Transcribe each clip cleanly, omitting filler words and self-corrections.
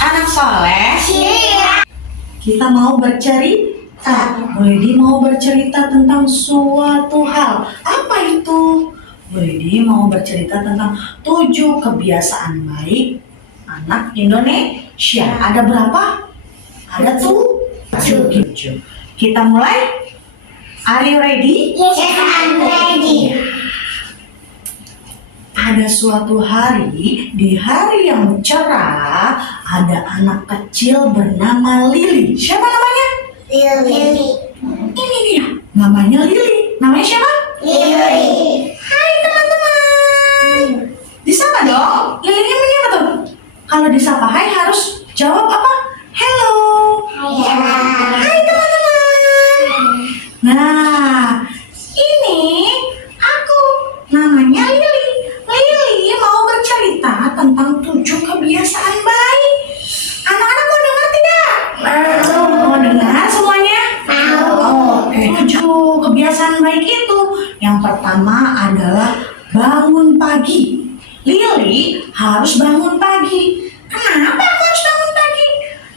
Anak soleh. Iya. Kita mau bercerita. Lady mau bercerita tentang suatu hal. Apa itu? Lady mau bercerita tentang 7 kebiasaan baik anak Indonesia. Ada berapa? Ada 7. Kita mulai. Are you ready? Yes, I'm ready. Ada suatu hari, di hari yang cerah, ada anak kecil bernama Lily. Siapa namanya? Lily. Ini dia, namanya Lily. Namanya siapa? Lily. Hai teman-teman. Disapa dong. Lily namanya apa tuh? Kalau disapa hai harus jawab apa? Hello. Hai teman-teman. Nah, ini aku namanya Lily. Lily mau bercerita tentang 7 kebiasaan baik. Anak-anak mau dengar tidak? Mau dengar semuanya? Oke, 7 kebiasaan baik itu. Yang pertama adalah bangun pagi. Lily harus bangun pagi. Kenapa aku harus bangun pagi?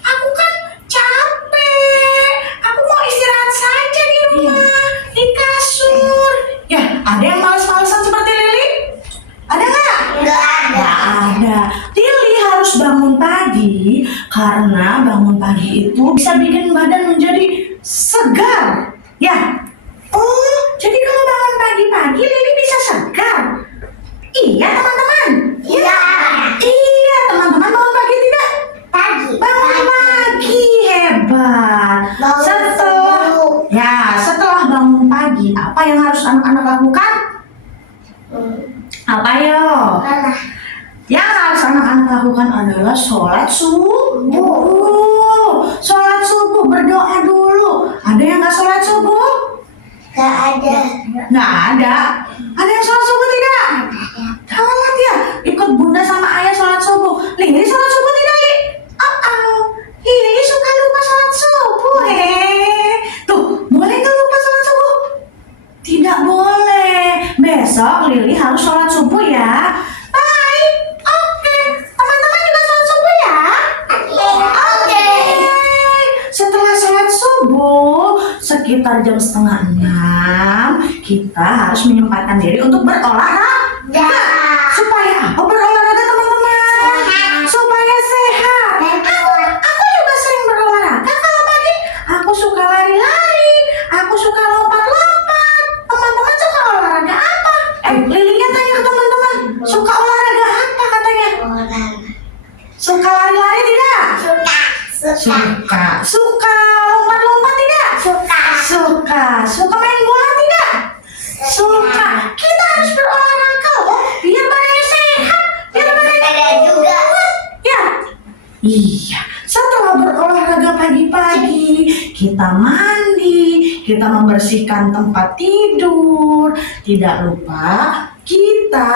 Aku kan capek. Aku mau istirahat saja di rumah, di kasur. Ya, ada yang malas-malasan seperti Lily? Ada nggak? Nggak ada. Lily harus bangun pagi karena bangun pagi itu bisa bikin badan menjadi segar. Ya. Oh, jadi kalau bangun pagi-pagi Lily bisa segar. Iya teman-teman. Iya. Iya teman-teman, bangun pagi tidak? Pagi. Bangun pagi, hebat. Bangun Setelah bangun pagi, apa yang harus anak-anak lakukan? Apa yo? Yang harus anak-anak lakukan adalah sholat subuh. Sholat subuh, berdoa dulu. Ada yang nggak sholat subuh? Gak ada. Nggak ada. Ada yang sholat subuh tidak? Sholat ya. Ikut bunda sama ayah sholat subuh. Lili sholat subuh tidak, Li? Lili suka lupa sholat subuh. Tuh, boleh nggak lupa sholat subuh? Tidak boleh. Besok Lili harus sholat subuh ya. Baik. Oke. Teman-teman juga sholat subuh ya? Oke. Setelah sholat subuh, sekitar jam 5:30, kita harus menyempatkan diri untuk berolahraga. Supaya apa berolahraga teman-teman? Supaya sehat. Aku juga sering berolahraga kalau pagi. Aku suka lari-lari. Aku suka lompat-lompat. Teman-teman suka olahraga apa? Lilinya tanya ke teman-teman. Suka olahraga apa katanya? Suka lari-lari tidak? Suka lompat-lompat tidak? Suka main bola tidak? Suka. Kita harus berolahraga loh, biar badannya sehat, biar badannya kuat. Ya. Iya. Setelah berolahraga pagi-pagi, kita mandi, kita membersihkan tempat tidur. Tidak lupa kita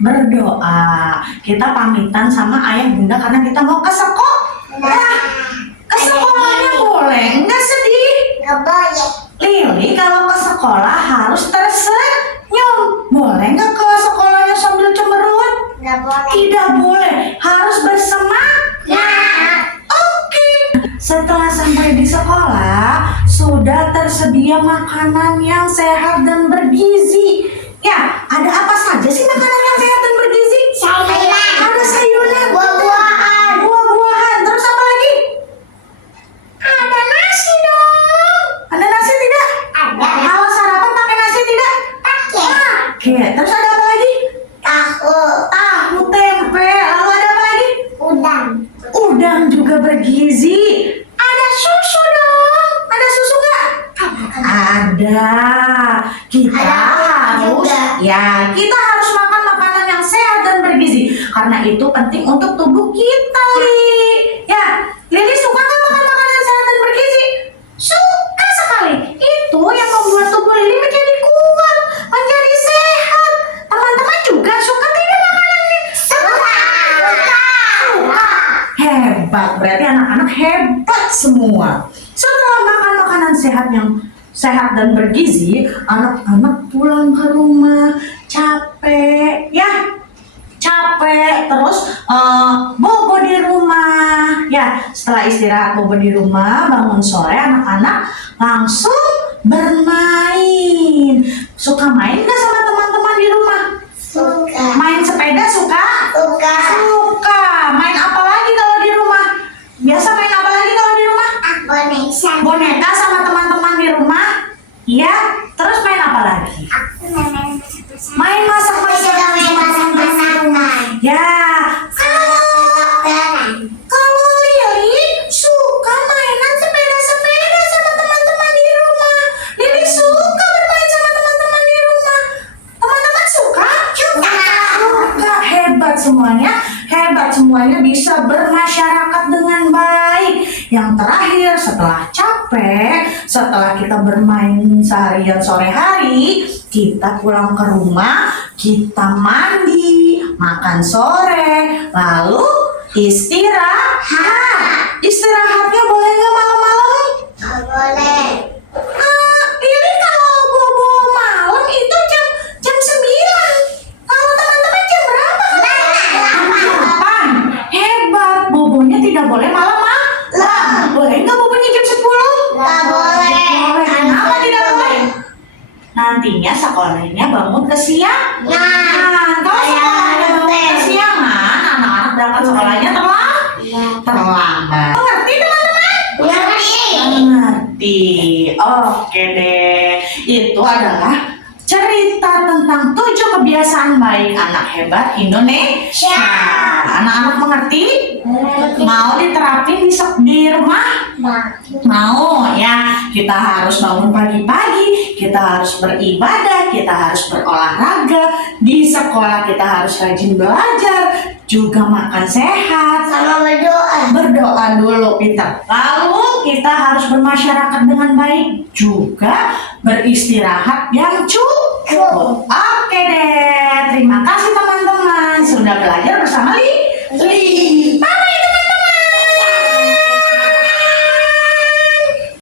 berdoa. Kita pamitan sama ayah bunda karena kita mau ke sekolah. Ke sekolahnya boleh nggak sedih? Gak boleh. Lili kalau ke sekolah harus tersenyum. Boleh nggak ke sekolahnya sambil cemberut? Gak boleh. Tidak boleh. Harus bersemangat. Oke. Setelah sampai di sekolah, sudah tersedia makanan yang sehat dan bergizi. Ya, ada apa saja sih makanan yang sehat dan bergizi? Sayuran. Ada sayuran, Buah-buahan. buah-buahan. Terus apa lagi? Ada nasi dong. Ada nasi tidak? Ada. Kalau sarapan pakai nasi tidak? Oke. Terus ada apa lagi? Tahu, tempe. Lalu ada apa lagi? Udang. Udang juga bergizi. Ada susu dong. Ada susu nggak? Ada. Kita Ada harus juga. kita harus makan makanan yang sehat dan bergizi. Karena itu penting untuk tubuh kita, Li. Ya, Lili suka nggak makan makanan sehat dan bergizi? Suka sekali. Itu yang membuat tubuh Lili menjadi kuat, menjadi sehat. Teman-teman juga suka tidak makanannya? Suka. Hebat, berarti anak-anak hebat semua. Setelah makan makanan sehat yang sehat dan bergizi, anak-anak pulang ke rumah capek, capek terus bobo di rumah. Ya, setelah istirahat bobo di rumah, bangun sore anak-anak langsung bermain. Suka main nggak sama teman-teman di rumah? Suka. Main sepeda suka? Suka. Suka. Main apa lagi kalau di rumah? Biasa main apa lagi kalau di rumah? Boneka. Boneka sama teman-teman di rumah. Iya. Terus main apa lagi? Aku main masak-masak. Main masak-masak. Juga main masak-masakan. Ya. Dokteran. Kalau Lili suka mainan sepeda-sepeda sama teman-teman di rumah. Lili suka bermain sama teman-teman di rumah. Teman-teman suka? Suka. Suka. Hebat semuanya bisa bermasyarakat dengan baik. Yang terakhir, setelah capek, setelah kita bermain seharian sore hari, kita pulang ke rumah, kita mandi, makan sore, lalu istirahat. Istirahatnya boleh nggak malam-malam? Nggak boleh. Ini kalau bobo malam itu jam 9. Kalau teman-teman jam berapa? Jam 8. Hebat, bobonya tidak boleh malam-malam. Boleh nggak bobonya jam 10? Nggak boleh. Kenapa tidak boleh? Nantinya sekolahnya bangun kesiangan. Kalau sekolahnya bangun kesiangan, anak-anak berangkat sekolahnya terlambat. Ngerti teman-teman? Ngerti. Mengerti. Oke deh. Itu adalah cerita tentang 7 kebiasaan baik anak hebat Indonesia. Anak-anak mengerti? Mau diterapin di rumah? Mau ya. Kita harus bangun pagi-pagi, kita harus beribadah, kita harus berolahraga. Di sekolah kita harus rajin belajar, juga makan sehat. Sama berdoa. Berdoa dulu pintar. Lalu kita harus bermasyarakat dengan baik, juga beristirahat yang cukup.